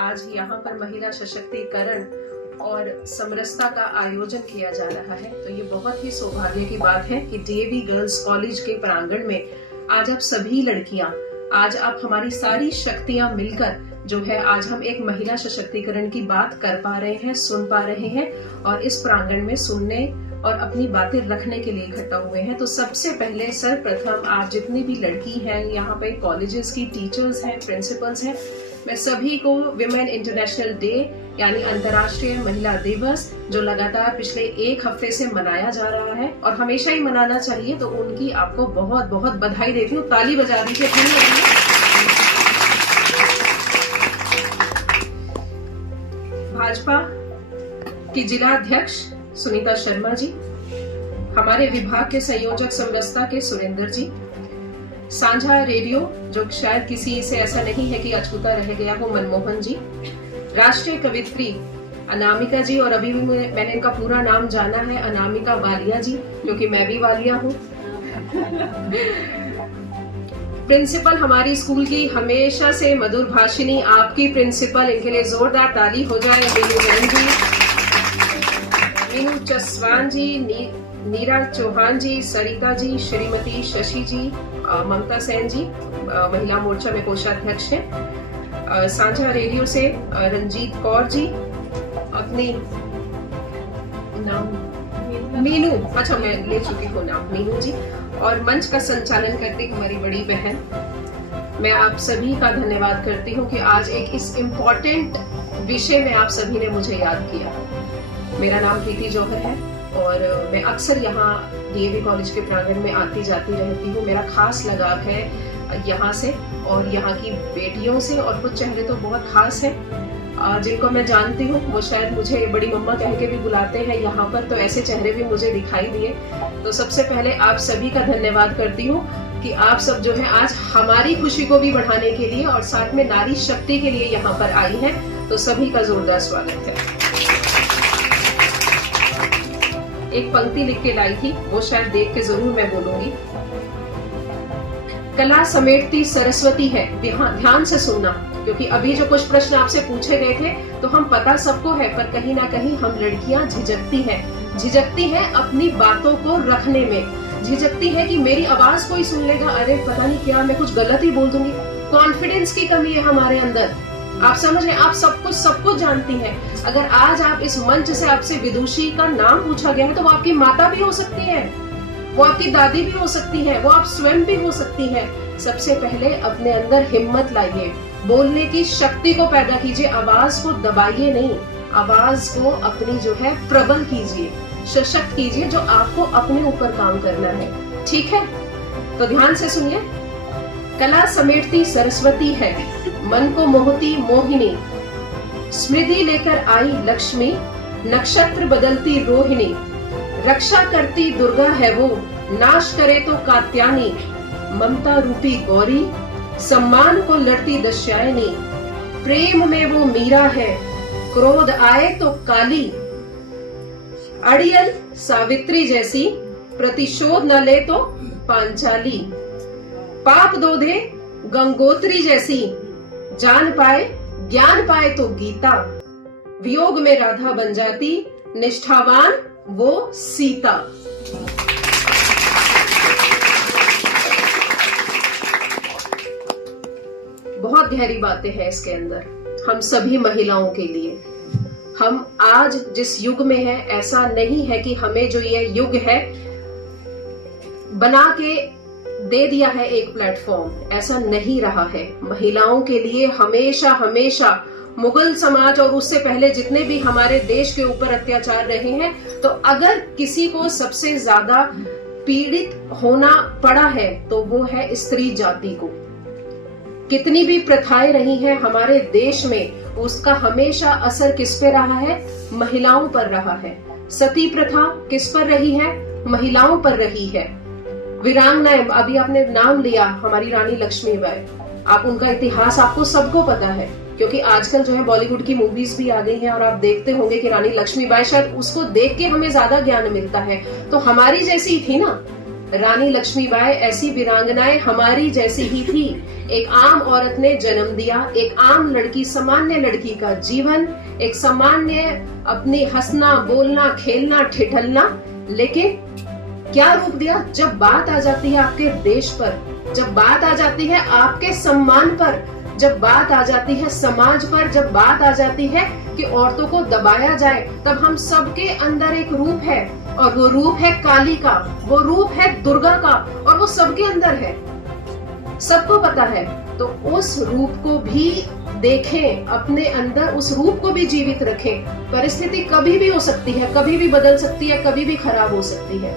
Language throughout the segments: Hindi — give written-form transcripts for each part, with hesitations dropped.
आज यहाँ पर महिला सशक्तिकरण और समरसता का आयोजन किया जा रहा है, तो ये बहुत ही सौभाग्य की बात है कि डीएवी गर्ल्स कॉलेज के प्रांगण में आज आप सभी लड़कियां, आज आप हमारी सारी शक्तियां मिलकर जो है आज हम एक महिला सशक्तिकरण की बात कर पा रहे हैं, सुन पा रहे हैं और इस प्रांगण में सुनने और अपनी बातें रखने के लिए इकट्ठा हुए हैं। तो सबसे पहले सर्वप्रथम आप जितनी भी लड़की हैं यहाँ पे, कॉलेजेस की टीचर्स हैं, प्रिंसिपल्स हैं, मैं सभी को विमेन इंटरनेशनल डे यानी अंतर्राष्ट्रीय महिला दिवस जो लगातार पिछले एक हफ्ते से मनाया जा रहा है और हमेशा ही मनाना चाहिए, तो उनकी आपको बहुत बहुत बधाई देती हूँ। ताली बजा दीजिए। भाजपा की जिला अध्यक्ष सुनीता शर्मा जी, हमारे विभाग के संयोजक समरसता के सुरेंद्र जी, साझा रेडियो जो शायद किसी से ऐसा नहीं है कि अछूता रह गया हो, मनमोहन जी, राष्ट्रीय कवित्री अनामिका जी, और अभी भी मैंने इनका पूरा नाम जाना है, अनामिका वालिया जी, क्योंकि मैं भी वालिया हूँ। प्रिंसिपल हमारी स्कूल की हमेशा से मधुर भाषिनी, आपकी प्रिंसिपल, इनके लिए जोरदार ताली हो जाए। मीनू जैन जी, मीनू चसवान जी, नीरा चौहान जी, सरिता जी, श्रीमती शशि जी, ममता सेन जी, महिला मोर्चा में कोषाध्यक्ष हैं, साझा रेडियो से रंजीत कौर जी, अपनी नाम मीनू, अच्छा मैं ले चुकी हूँ नाम, मीनू जी, और मंच का संचालन करती हमारी बड़ी बहन। मैं आप सभी का धन्यवाद करती हूँ कि आज एक इस इम्पोर्टेंट विषय में आप सभी ने मुझे याद किया। मेरा नाम प्रीति जौहर है और मैं अक्सर यहाँ डीएवी कॉलेज के प्रांगण में आती जाती रहती हूँ। मेरा खास लगाव है यहाँ से और यहाँ की बेटियों से, और कुछ चेहरे तो बहुत खास हैं जिनको मैं जानती हूँ, वो शायद मुझे बड़ी मम्मा कह के भी बुलाते हैं यहाँ पर, तो ऐसे चेहरे भी मुझे दिखाई दिए। तो सबसे पहले आप सभी का धन्यवाद करती हूँ कि आप सब जो है आज हमारी खुशी को भी बढ़ाने के लिए और साथ में नारी शक्ति के लिए यहाँ पर आई हैं, तो सभी का जोरदार स्वागत है। एक पंक्ति लिख के लाई थी, वो शायद देख के जरूर मैं बोलूंगी। कला समेटती सरस्वती है, ध्यान से सुनना, क्योंकि अभी जो कुछ प्रश्न आपसे पूछे गए थे तो हम पता सबको है, पर कहीं ना कहीं हम लड़कियां झिझकती हैं अपनी बातों को रखने में, झिझकती है कि मेरी आवाज कोई सुन लेगा, अरे पता नहीं क्या मैं कुछ गलत ही बोल दूंगी। कॉन्फिडेंस की कमी है हमारे अंदर, आप समझ रहे हैं, आप सब कुछ जानती हैं। अगर आज आप इस मंच से आपसे विदुषी का नाम पूछा गया है तो वो आपकी माता भी हो सकती है, वो आपकी दादी भी हो सकती है, वो आप स्वयं भी हो सकती है। सबसे पहले अपने अंदर हिम्मत लाइए, बोलने की शक्ति को पैदा कीजिए, आवाज को दबाइए नहीं, आवाज को अपनी जो है प्रबल कीजिए, सशक्त कीजिए, जो आपको अपने ऊपर काम करना है। ठीक है, तो ध्यान से सुनिए। कला समेटती सरस्वती है, मन को मोहती मोहिनी, स्मृति लेकर आई लक्ष्मी, नक्षत्र बदलती रोहिणी, रक्षा करती दुर्गा है वो, नाश करे तो कात्यायनी, ममता रूपी गौरी, सम्मान को लड़ती दस्यायनी, प्रेम में वो मीरा है, क्रोध आए तो काली, अड़ियल सावित्री जैसी, प्रतिशोध न ले तो पांचाली, पाप दोधे गंगोत्री जैसी, जान पाए ज्ञान पाए तो गीता, वियोग में राधा बन जाती, निष्ठावान वो सीता। बहुत गहरी बातें हैं इसके अंदर, हम सभी महिलाओं के लिए। हम आज जिस युग में हैं, ऐसा नहीं है कि हमें जो ये युग है बना के दे दिया है एक प्लेटफॉर्म, ऐसा नहीं रहा है। महिलाओं के लिए हमेशा हमेशा मुगल समाज और उससे पहले जितने भी हमारे देश के ऊपर अत्याचार रहे हैं, तो अगर किसी को सबसे ज्यादा पीड़ित होना पड़ा है तो वो है स्त्री जाति को। कितनी भी प्रथाएं रही हैं हमारे देश में, उसका हमेशा असर किस पे रहा है? महिलाओं पर रहा है। सती प्रथा किस पर रही है? महिलाओं पर रही है। वीरांगनाएं, अभी आपने नाम लिया हमारी रानी लक्ष्मीबाई, आप उनका इतिहास आपको सबको पता है, क्योंकि आजकल जो है बॉलीवुड की मूवीज भी आ गई हैं और आप देखते होंगे कि रानी लक्ष्मीबाई, शायद उसको देख के हमें ज्यादा ज्ञान मिलता है, तो हमारी जैसी थी ना, रानी लक्ष्मीबाई ऐसी वीरांगनाएं हमारी जैसी ही थी। एक आम औरत ने जन्म दिया, एक आम लड़की, सामान्य लड़की का जीवन, एक सामान्य अपनी हंसना, बोलना, खेलना, ठिठलना, लेकिन क्या रूप दिया जब बात आ जाती है आपके देश पर, जब बात आ जाती है आपके सम्मान पर, जब बात आ जाती है समाज पर, जब बात आ जाती है कि औरतों को दबाया जाए, तब हम सबके अंदर एक रूप है, और वो रूप है काली का, वो रूप है दुर्गा का, और वो सबके अंदर है, सबको पता है। तो उस रूप को भी देखें, अपने अंदर उस रूप को भी जीवित रखें। परिस्थिति कभी भी हो सकती है, कभी भी बदल सकती है, कभी भी खराब हो सकती है,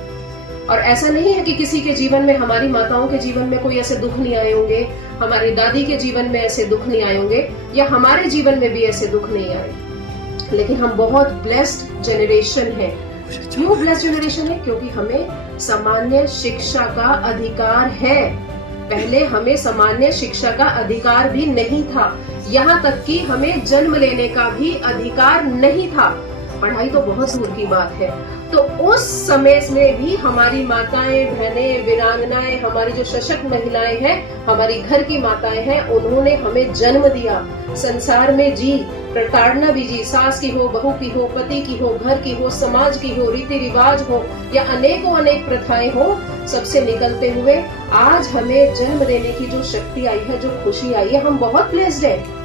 और ऐसा नहीं है कि किसी के जीवन में, हमारी माताओं के जीवन में कोई ऐसे दुख नहीं आए होंगे, हमारी दादी के जीवन में ऐसे दुख नहीं आए होंगे, या हमारे जीवन में भी ऐसे दुख नहीं आए, लेकिन हम बहुत ब्लेस्ड जनरेशन है। क्यों ब्लेस्ड जनरेशन है? क्योंकि हमें सामान्य शिक्षा का अधिकार है। पहले हमें सामान्य शिक्षा का अधिकार भी नहीं था, यहाँ तक कि हमें जन्म लेने का भी अधिकार नहीं था, पढ़ाई तो बहुत दूर की बात है। तो उस समय में भी हमारी माताएं, बहनें, वीरांगनाएं, हमारी जो सशक्त महिलाएं हैं, हमारी घर की माताएं हैं, उन्होंने हमें जन्म दिया, संसार में जी, प्रताड़ना भी जी, सास की हो, बहू की हो, पति की हो, घर की हो, समाज की हो, रीति रिवाज हो, या अनेकों अनेक प्रथाएं हो, सबसे निकलते हुए आज हमें जन्म देने की जो शक्ति आई है, जो खुशी आई है, हम बहुत ब्लेस्ड हैं।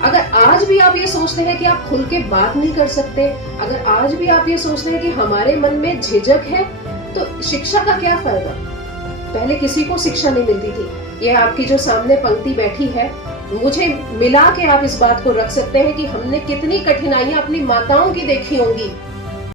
अगर आज भी आप ये सोचते हैं कि आप खुल के बात नहीं कर सकते, अगर आज भी आप ये सोचते हैं कि हमारे मन में झिझक है, तो शिक्षा का क्या फायदा? पहले किसी को शिक्षा नहीं मिलती थी। ये आपकी जो सामने पंक्ति बैठी है, मुझे मिला के आप इस बात को रख सकते हैं कि हमने कितनी कठिनाइयां अपनी माताओं की देखी होंगी,